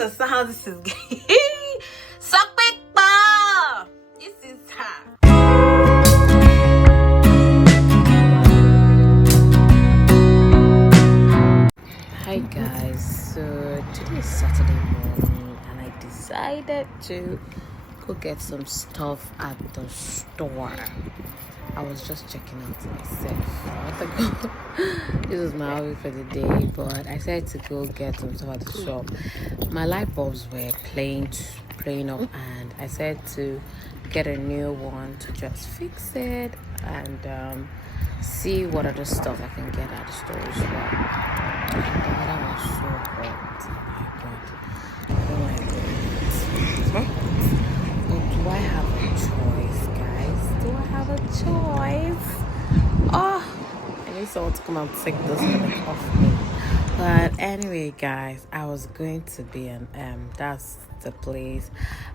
That's not how this is going. So quick, pa! This is her. Hi guys, so today is Saturday morning and I decided to go get some stuff at the store. I was just checking out myself. I want to go. This was my hobby for the day, but I decided to go get some stuff at the shop. My light bulbs were playing up, and I said to get a new one to just fix it and see what other stuff I can get at the store as well. The weather was so hot. Oh my god, I don't like it. But do I have a choice, guys? Do I have a choice? Oh, I need someone to come and take this thing off me. But anyway, guys, I was going to be that's the place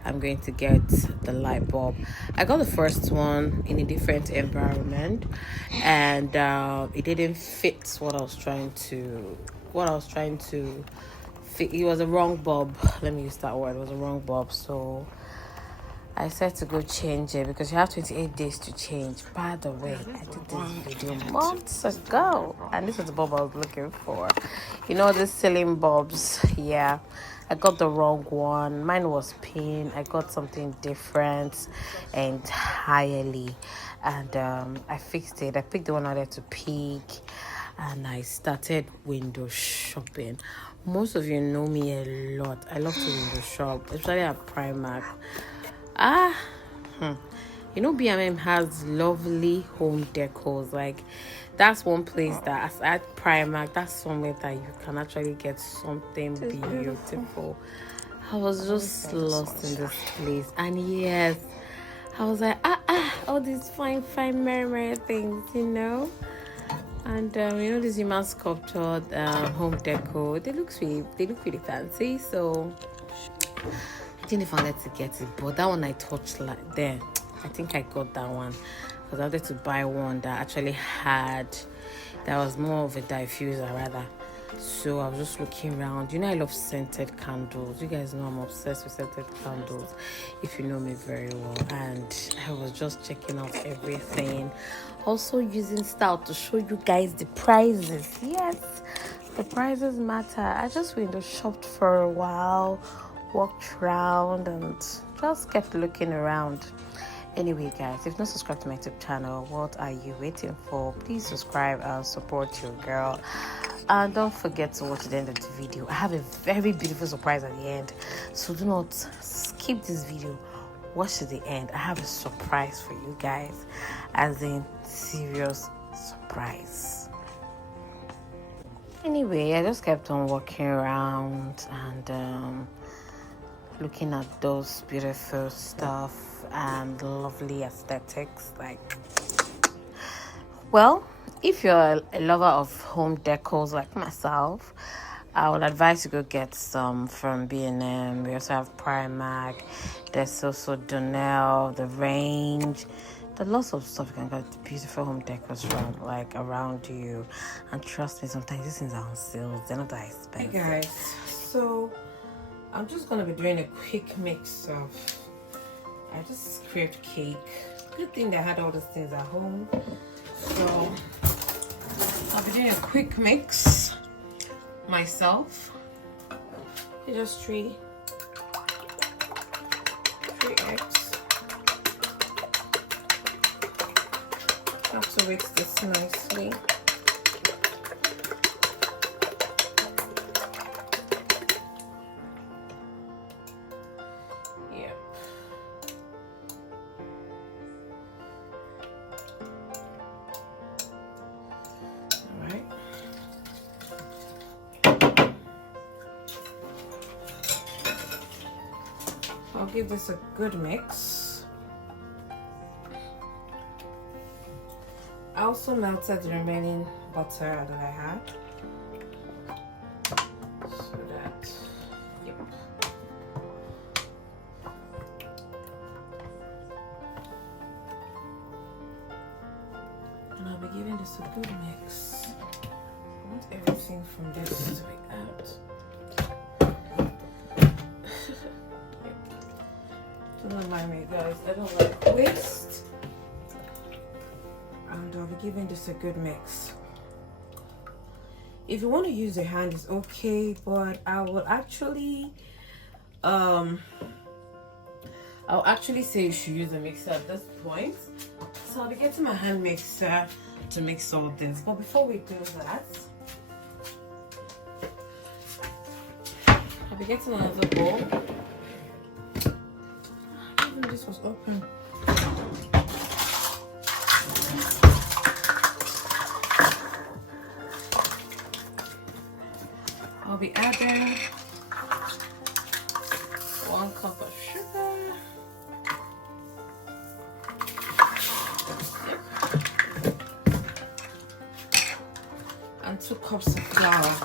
I'm going to get the light bulb. I got the first one in a different environment, and it didn't fit what I was trying to fit. It was a wrong bulb. Let me use that word. It was a wrong bulb, so I said to go change it because you have 28 days to change. By the way, I did this video months ago, and this is the bulb I was looking for. You know, the ceiling bulbs. Yeah, I got the wrong one. Mine was pink. I got something different entirely, and I fixed it. I picked the one I wanted to pick, and I started window shopping. Most of you know me a lot. I love to window shop, especially at Primark. You know, BMM has lovely home decors. Like, that's one place that at Primark, that's somewhere that you can actually get something beautiful. I was just lost in this place, and yes, I was like, all these fine merry things, you know. And you know, this human sculptured home decor, they look really fancy. So I didn't even wanted to get it, but that one I touched like there. I think I got that one because I wanted to buy one that actually that was more of a diffuser rather. So I was just looking around. You know, I love scented candles. You guys know I'm obsessed with scented candles, if you know me very well. And I was just checking out everything. Also using style to show you guys the prices. Yes, the prices matter. I just window shopped for a while, walked around and just kept looking around. Anyway, guys, if you're not subscribed to my YouTube channel, what are you waiting for? Please subscribe and support your girl. And don't forget to watch the end of the video. I have a very beautiful surprise at the end, so do not skip this video. Watch to the end. I have a surprise for you guys, as in serious surprise. Anyway, I just kept on walking around and looking at those beautiful stuff and lovely aesthetics. Like, well, if you're a lover of home decors like myself, I would advise you go get some from B&M. We also have Primark. There's also Donnell, The Range. There's lots of stuff you can get beautiful home decors from, like, around you. And trust me, sometimes these things are on sale. They're not that expensive. Hey guys, so I'm just gonna be doing a quick mix of. I just scraped cake. Good thing that I had all these things at home. So I'll be doing a quick mix myself. Just three eggs. Have to mix this nicely. I'll give this a good mix. I also melted the remaining butter that I had. So that, yep. And I'll be giving this a good mix. I want everything from this to be out. Don't mind me, guys. I don't like waste. And I'll be giving this a good mix. If you want to use your hand, it's okay, but I'll actually say you should use a mixer at this point. So I'll be getting my hand mixer to mix all this. But before we do that, I'll be getting another bowl. Even this was open. I'll be adding 1 cup of sugar. And 2 cups of flour.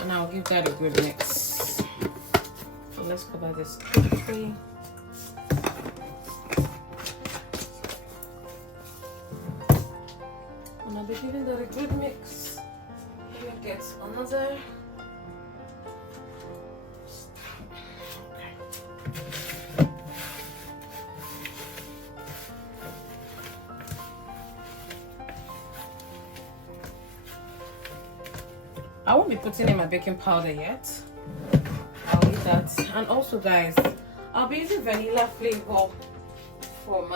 And I'll give that a good mix. So let's cover this quickly. And I'll be giving that a good mix. Here gets another. I won't be putting in my baking powder yet. I'll leave that. And also, guys, I'll be using vanilla flavor for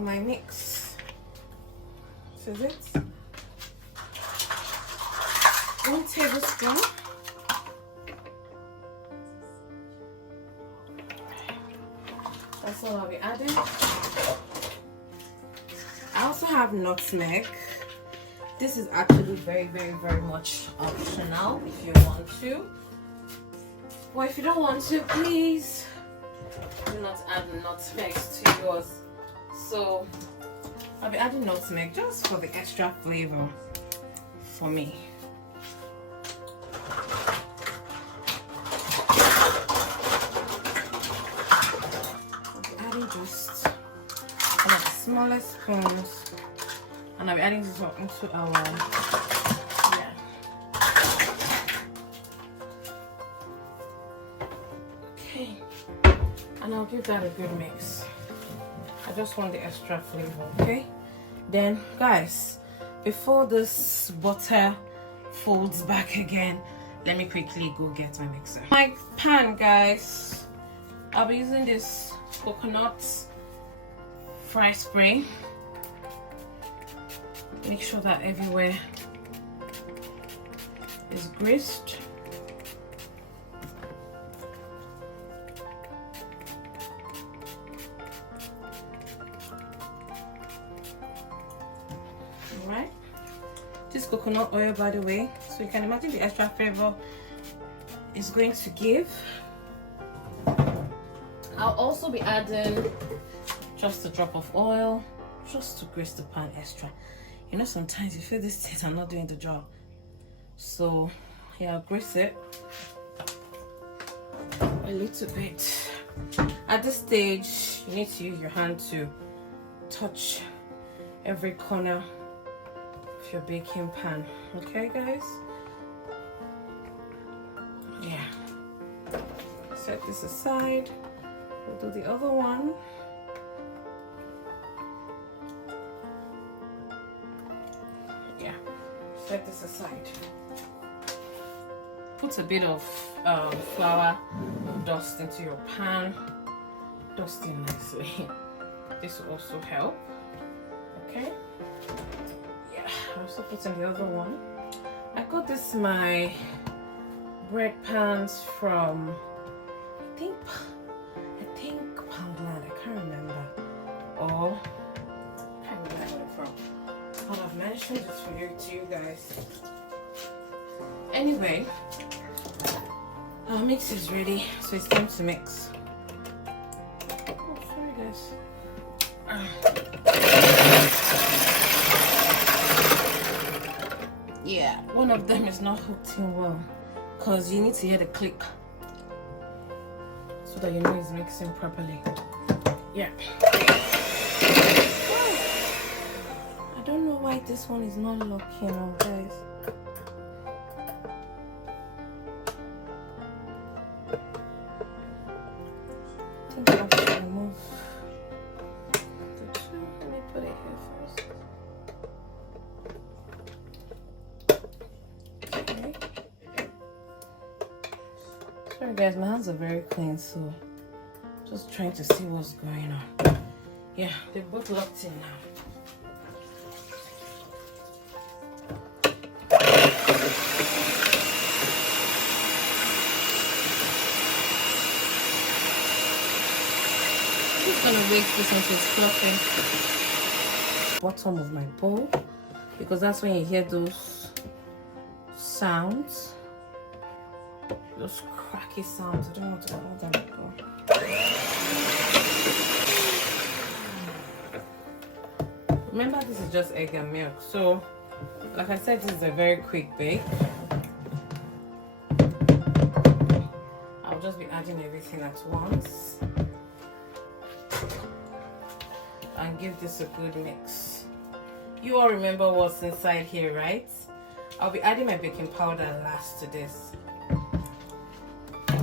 my mix. This is it. 1 tablespoon. That's all I'll be adding. I also have nutmeg. This is actually very, very, very much optional if you want to. Or if you don't want to, please do not add nutmeg to yours. So I'll be adding nutmeg just for the extra flavor for me. I'll be adding just one of the smallest spoons. And I'll be adding this one into our, Okay. And I'll give that a good mix. I just want the extra flavor, okay? Then, guys, before this butter folds back again, let me quickly go get my mixer. My pan, guys, I'll be using this coconut fry spray. Make sure that everywhere is greased. Alright. This coconut oil, by the way, so you can imagine the extra flavor it's going to give. I'll also be adding just a drop of oil just to grease the pan extra. You know, sometimes you feel these things are not doing the job. So, yeah, I'll grease it a little bit. At this stage, you need to use your hand to touch every corner of your baking pan. Okay, guys? Yeah. Set this aside. We'll do the other one. Set this aside. Put a bit of flour dust into your pan. Dust it nicely. This will also help. Okay. Yeah. I also put in the other one. I got this my bread pans from I think Poundland. I can't remember. Or I can't remember where I got it from. But I've mentioned this for you to you guys. Anyway, our mix is ready, so it's time to mix. Oh, sorry guys. Yeah, one of them is not hooked in well. because you need to hear the click so that you know it's mixing properly. Yeah. I don't know why this one is not locking on, guys. I think I have to remove the two. Let me put it here first. Okay. Sorry guys, my hands are very clean, so just trying to see what's going on. Yeah, they're both locked in now. I'm gonna wait this until it's fluffy. Bottom of my bowl, because that's when you hear those sounds, those cracky sounds. I don't want to hold them. Remember, this is just egg and milk, so like I said, this is a very quick bake. I'll just be adding everything at once and give this a good mix. You all remember what's inside here, right? I'll be adding my baking powder last to this.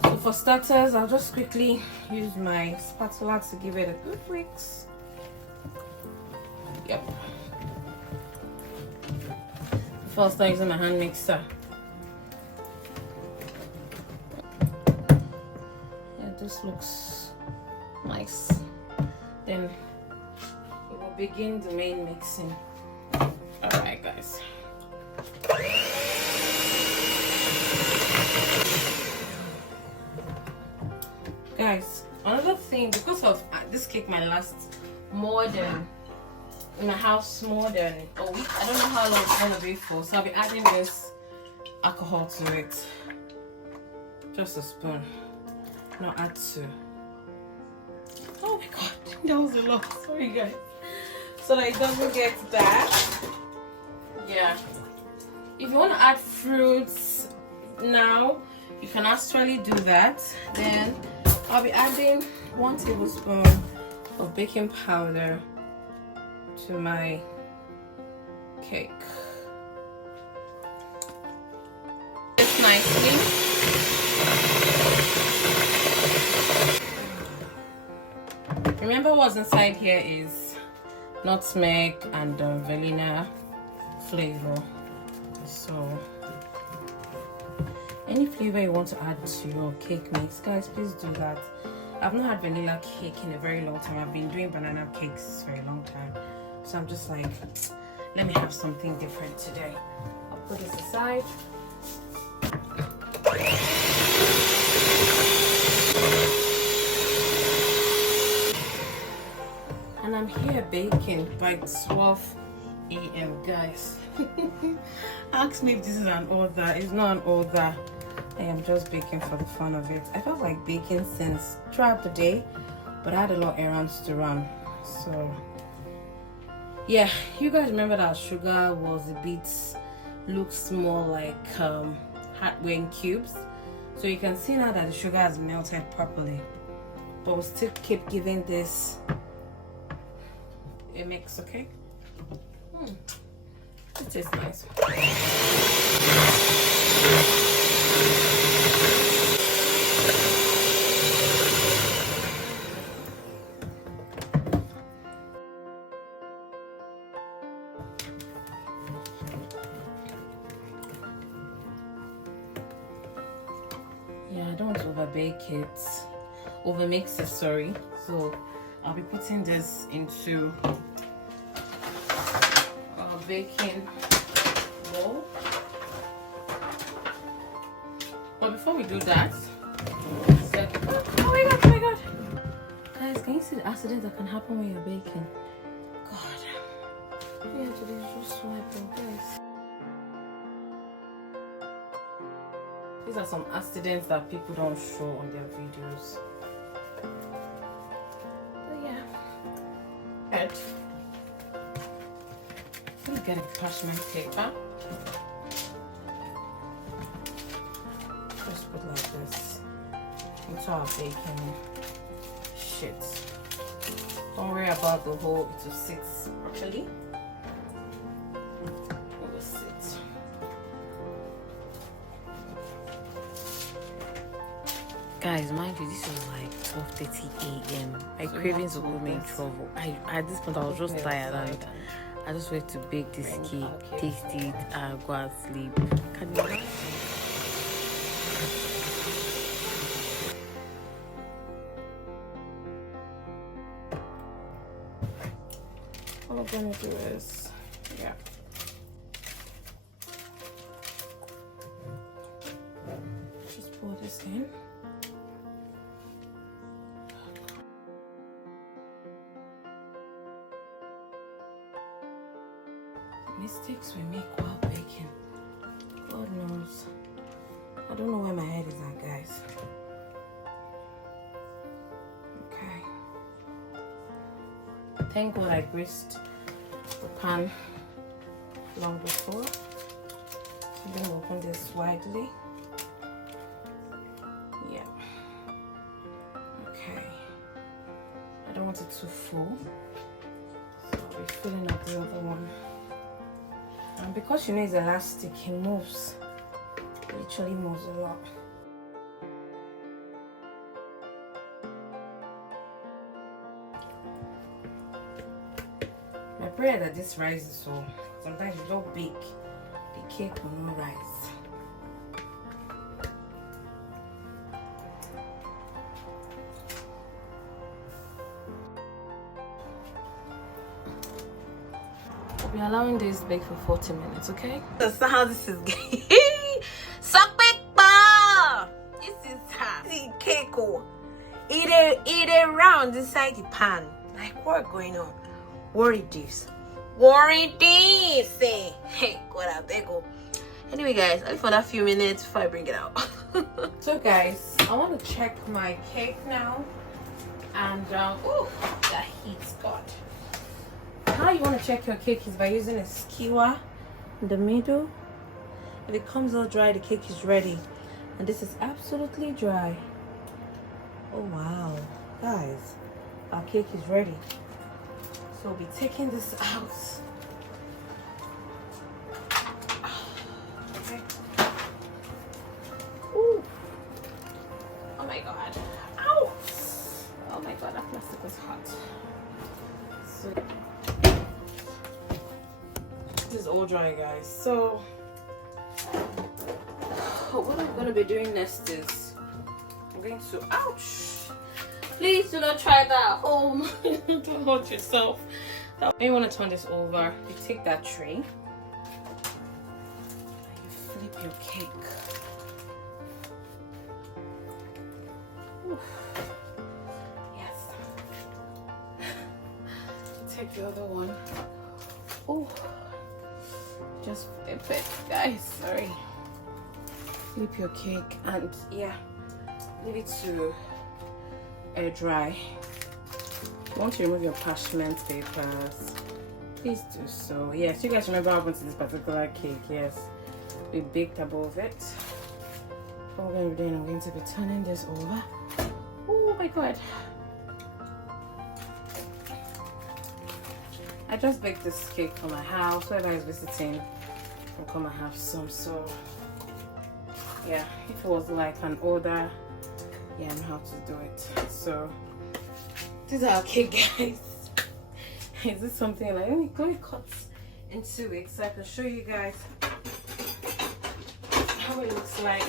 So for starters, I'll just quickly use my spatula to give it a good mix. Yep. Before I start using my hand mixer. Yeah, this looks nice. Then we will begin the main mixing. Alright guys. Guys, another thing, because of this cake might last more than in my house more than a week. I don't know how long it's gonna be for, so I'll be adding this alcohol to it. Just a spoon. Now add two. Oh my god, that was a lot. Sorry guys. So that it doesn't get that. Yeah. If you want to add fruits now, you can actually do that. Then I'll be adding 1 tablespoon of baking powder to my cake. Just nicely. Remember what's inside here is nutmeg and vanilla flavor. So any flavor you want to add to your cake mix, guys, please do that. I've not had vanilla cake in a very long time. I've been doing banana cakes for a long time, so I'm just like, let me have something different today. I'll put this aside. And I'm here baking by 12 a.m. guys. Ask me if this is an order. It's not an order. I am just baking for the fun of it. I felt like baking since throughout the day, but I had a lot of errands to run. So yeah, you guys remember that sugar was a bit, looks more like hardware in cubes. So you can see now that the sugar has melted properly, but we'll still keep giving this a mix, okay? It tastes nice. Yeah, I don't want to overmix it, sorry. So I'll be putting this into our baking bowl. But before we do that, oh my god, guys, can you see the accidents that can happen when you're baking? God, we have to do just swipe them, guys. These are some accidents that people don't show on their videos. But yeah. Good. I'm gonna get a parchment paper. put like this into our baking sheet. Don't worry about the hole, it will sit properly. It will sit. Guys, mind you, this is like 12:30 a.m. My So cravings you will have put to me in wait. trouble. I at this point I was just tired and I just wait to bake this cake, taste it, and go and sleep. Can you imagine? All I'm gonna do is, yeah. Just pour this in. Mistakes we make while baking. God knows. I don't know where my head is at, guys. Okay. Thank God I greased the pan long before. I'm gonna open this widely. Yeah. Okay. I don't want it too full, so I'll be filling up the other one. And because you know it's elastic, it moves. It literally moves a lot. My prayer that this rises, so sometimes you don't bake, the cake will not rise. We're allowing this bake for 40 minutes, okay? That's not how this is going. This is cake. It a round inside the pan. Like what going on? Worry this. Hey, God, I beg you. Anyway, guys, I'll leave for that few minutes before I bring it out. So, guys, I want to check my cake now. And, oh, that heat's God. How you want to check your cake is by using a skewer in the middle. If it comes out dry, the cake is ready. And this is absolutely dry. Oh wow, guys, our cake is ready. So we'll be taking this out. Okay. Ooh. Oh my God. Ow. Oh my God, that plastic was hot. So this is all dry, guys. So what I'm gonna be doing next is I'm going to, ouch, please do not try that at home. Don't hurt yourself. When you want to turn this over, you take that tray and you flip your cake. Oof. Yes. Take the other one. Oh, just flip it, guys. Sorry. Flip your cake and yeah, leave it to air dry. If you want to remove your parchment papers, please do so. Yes, you guys remember what happened to this particular cake. Yes, we baked above it. What we're going to be doing, I'm going to be turning this over. Oh my God. I just baked this cake for my house. Whoever is visiting can come and have some. So yeah, if it was like an order, yeah, I know how to do it. So this is our cake, guys. Is this something like, let me cut into it so I can show you guys how it looks like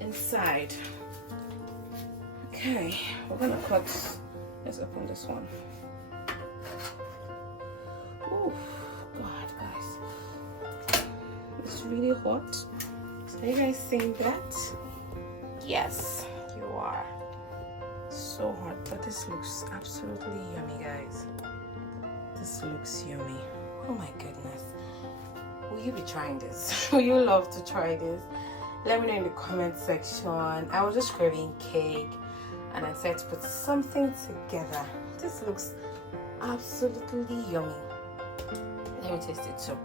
inside. Okay, we're gonna cut. Let's open this one. Oh God, guys, it's really hot. Are you guys seeing that? Yes, you are. So hot, but this looks absolutely yummy, guys. This looks yummy. Oh my goodness. Will you be trying this? Will you love to try this? Let me know in the comment section. I was just craving cake and I decided to put something together. This looks absolutely yummy. Let me taste it too.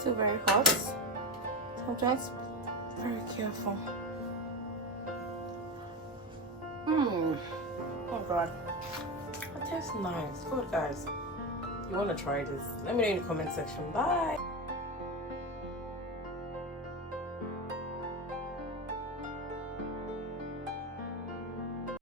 Still very hot. So I'm just very careful. Oh god. It tastes nice. Good guys. You wanna try this? Let me know in the comment section. Bye.